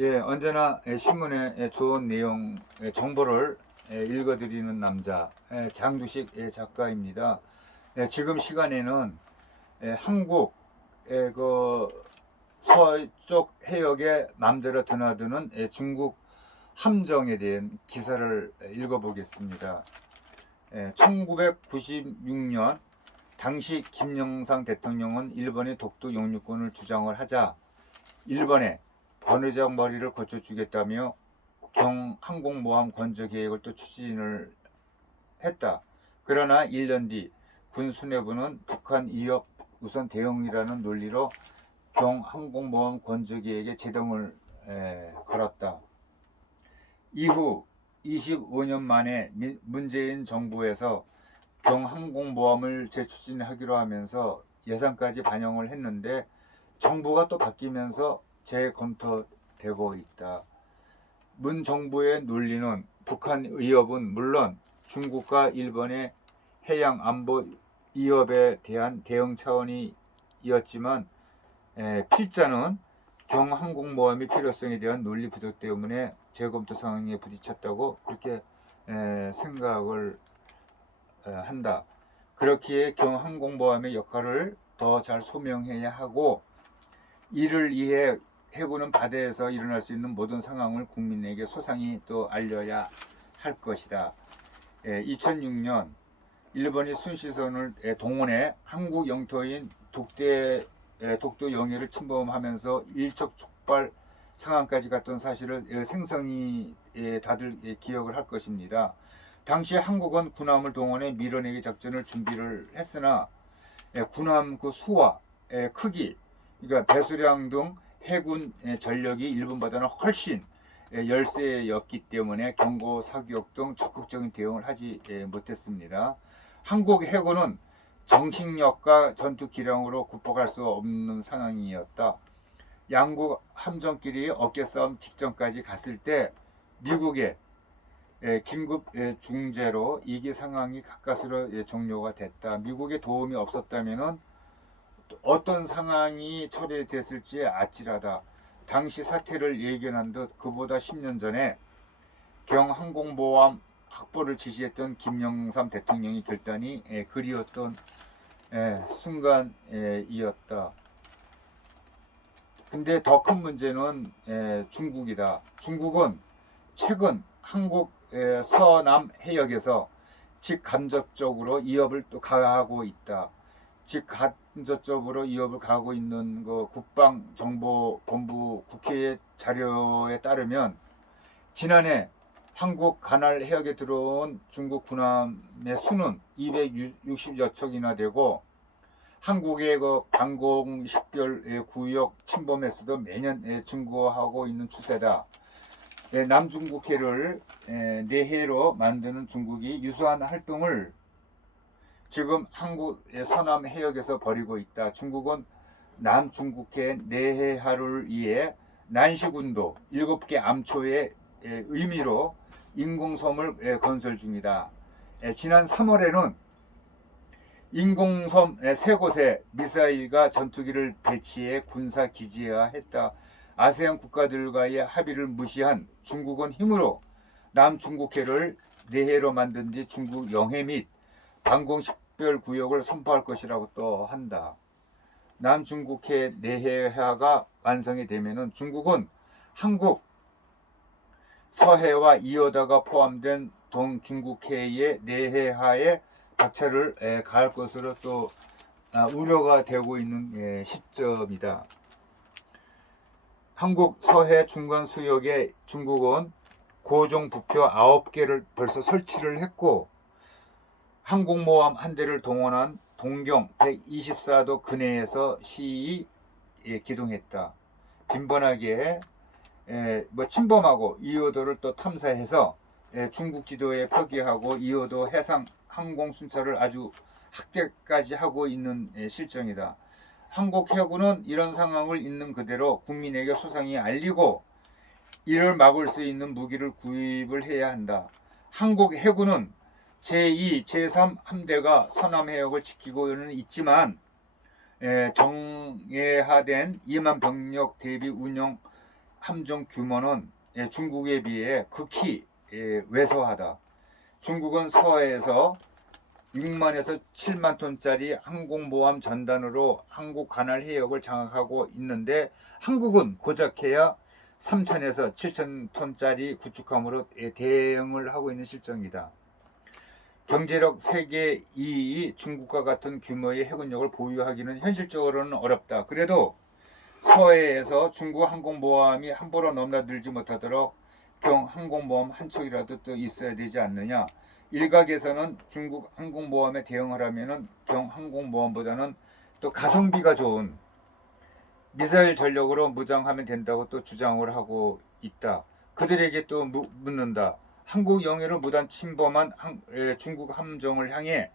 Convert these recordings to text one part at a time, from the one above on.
언제나 신문에 좋은 내용, 정보를 읽어드리는 남자, 장두식 작가입니다. 지금 시간에는 한국 그 서쪽 해역에 맘대로 드나드는 중국 함정에 대한 기사를 읽어보겠습니다. 1996년 당시 김영삼 대통령은 일본의 독도 영유권을 주장을 하자 일본에 번외적 머리를 고쳐주겠다며 항공모함 건조 계획을 또 추진을 했다. 그러나 1년 뒤 군 수뇌부는 북한 위협 우선 대응이라는 논리로 항공모함 건조 계획에 제동을 걸었다. 이후 25년 만에 문재인 정부에서 항공모함을 재추진하기로 하면서 예산까지 반영을 했는데 정부가 또 바뀌면서 재검토되고 있다. 문 정부의 논리는 북한 위협은 물론 중국과 일본의 해양 안보 위협에 대한 대응 차원이었지만 필자는 항공모함의 필요성에 대한 논리 부족 때문에 재검토 상황에 부딪혔다고 그렇게 생각을 한다. 그렇기에 항공모함의 역할을 더 잘 소명해야 하고 이를 위해 해군은 바다에서 일어날 수 있는 모든 상황을 국민에게 소상히 또 알려야 할 것이다. 2006년 일본이 순시선을 동원해 한국 영토인 독도 영해를 침범하면서 일촉촉발 상황까지 갔던 사실을 생생히 다들 기억을 할 것입니다. 당시 한국은 군함을 동원해 밀어내기 작전을 준비를 했으나 군함 그 수와 크기, 그러니까 배수량 등 해군 전력이 일본보다는 훨씬 열세였기 때문에 경고 사격 등 적극적인 대응을 하지 못했습니다. 한국 해군은 정신력과 전투 기량으로 극복할 수 없는 상황이었다. 양국 함정끼리 어깨싸움 직전까지 갔을 때 미국의 긴급 중재로 이기 상황이 가까스로 종료가 됐다. 미국의 도움이 없었다면은 어떤 상황이 처리됐을지 아찔하다. 당시 사태를 예견한 듯 그보다 10년 전에 항공모함 확보를 지시했던 김영삼 대통령이 결단이 그리웠던 순간이었다. 근데 더 큰 문제는 중국이다. 중국은 최근 한국 서남 해역에서 직간접적으로 위협을 또 가하고 있다. 직간접적으로 위협을 가하고 있는 그 국방정보본부 국회 자료에 따르면 지난해 한국 관할 해역에 들어온 중국 군함의 수는 260여 척이나 되고 한국의 그 방공 식별 구역 침범에서도 매년 증거하고 있는 추세다. 남중국해를 내해로 만드는 중국이 유사한 활동을 지금 한국의 서남 해역에서 벌이고 있다. 중국은 남중국해 내해하를 위해 난시군도 7개 암초의 의미로 인공섬을 건설 중이다. 지난 3월에는 인공섬 3곳에 미사일과 전투기를 배치해 군사 기지화했다. 아세안 국가들과의 합의를 무시한 중국은 힘으로 남중국해를 내해로 만든 뒤 중국 영해 및 방공식별구역을 선포할 것이라고 또 한다. 남중국해 내해화가 완성이 되면은 중국은 한국 서해와 이어다가 포함된 동중국해의 내해화에 박차를 가할 것으로 또 우려가 되고 있는 시점이다. 한국 서해 중간 수역에 중국은 고종 부표 9개를 벌써 설치를 했고 항공모함 한 대를 동원한 동경 124도 근해에서 시위 기동했다. 빈번하게 침범하고 2호도를 또 탐사해서 중국 지도에 표기하고 2호도 해상 항공 순찰을 아주 확대까지 하고 있는 실정이다. 한국 해군은 이런 상황을 있는 그대로 국민에게 소상히 알리고 이를 막을 수 있는 무기를 구입을 해야 한다. 한국 해군은 제2, 제3 함대가 서남 해역을 지키고는 있지만 정예화된 2만 병력 대비 운영 함정 규모는 중국에 비해 극히 왜소하다. 중국은 서해에서 6만에서 7만 톤짜리 항공모함 전단으로 한국 관할 해역을 장악하고 있는데 한국은 고작해야 3천에서 7천 톤짜리 구축함으로 대응을 하고 있는 실정이다. 경제력 세계 2위 중국과 같은 규모의 해군력을 보유하기는 현실적으로는 어렵다. 그래도 서해에서 중국 항공모함이 함부로 넘나들지 못하도록 항공모함 한 척이라도 또 있어야 되지 않느냐. 일각에서는 중국 항공모함에 대응하려면 항공모함보다는 또 가성비가 좋은 미사일 전력으로 무장하면 된다고 또 주장을 하고 있다. 그들에게 또 묻는다. 한국 영해를 무단 침범한 중국 함정을 향해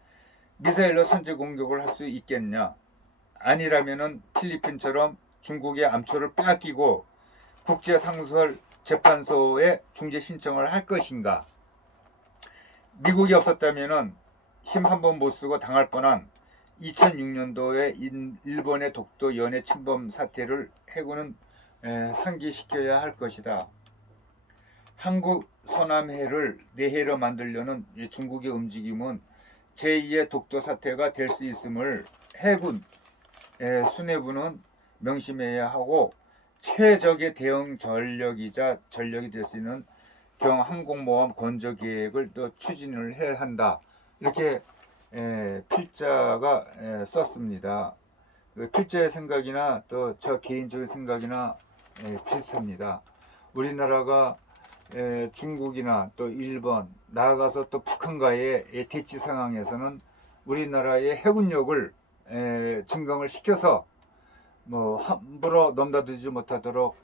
미사일로 선제 공격을 할 수 있겠냐? 아니라면은 필리핀처럼 중국의 암초를 빼앗기고 국제상설 재판소에 중재 신청을 할 것인가? 미국이 없었다면은 힘 한 번 못 쓰고 당할 뻔한 2006년도에 일본의 독도 연해 침범 사태를 해군은 상기시켜야 할 것이다. 한국 서남해를 내해로 만들려는 중국의 움직임은 제2의 독도 사태가 될 수 있음을 해군 수뇌부는 명심해야 하고 최적의 대응 전력이 될 수 있는 항공모함 건조 계획을 또 추진을 해야 한다. 이렇게 필자가 썼습니다. 그 필자의 생각이나 또 저 개인적인 생각이나 비슷합니다. 우리나라가 중국이나 또 일본, 나아가서 또 북한과의 대치 상황에서는 우리나라의 해군력을 증강을 시켜서 뭐 함부로 넘나들지 못하도록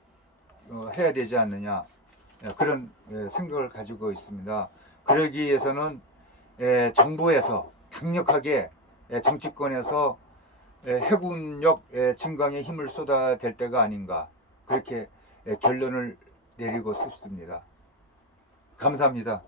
해야 되지 않느냐, 그런 생각을 가지고 있습니다. 그러기 위해서는 정부에서 강력하게 정치권에서 해군력 증강에 힘을 쏟아야 될 때가 아닌가, 그렇게 결론을 내리고 싶습니다. 감사합니다.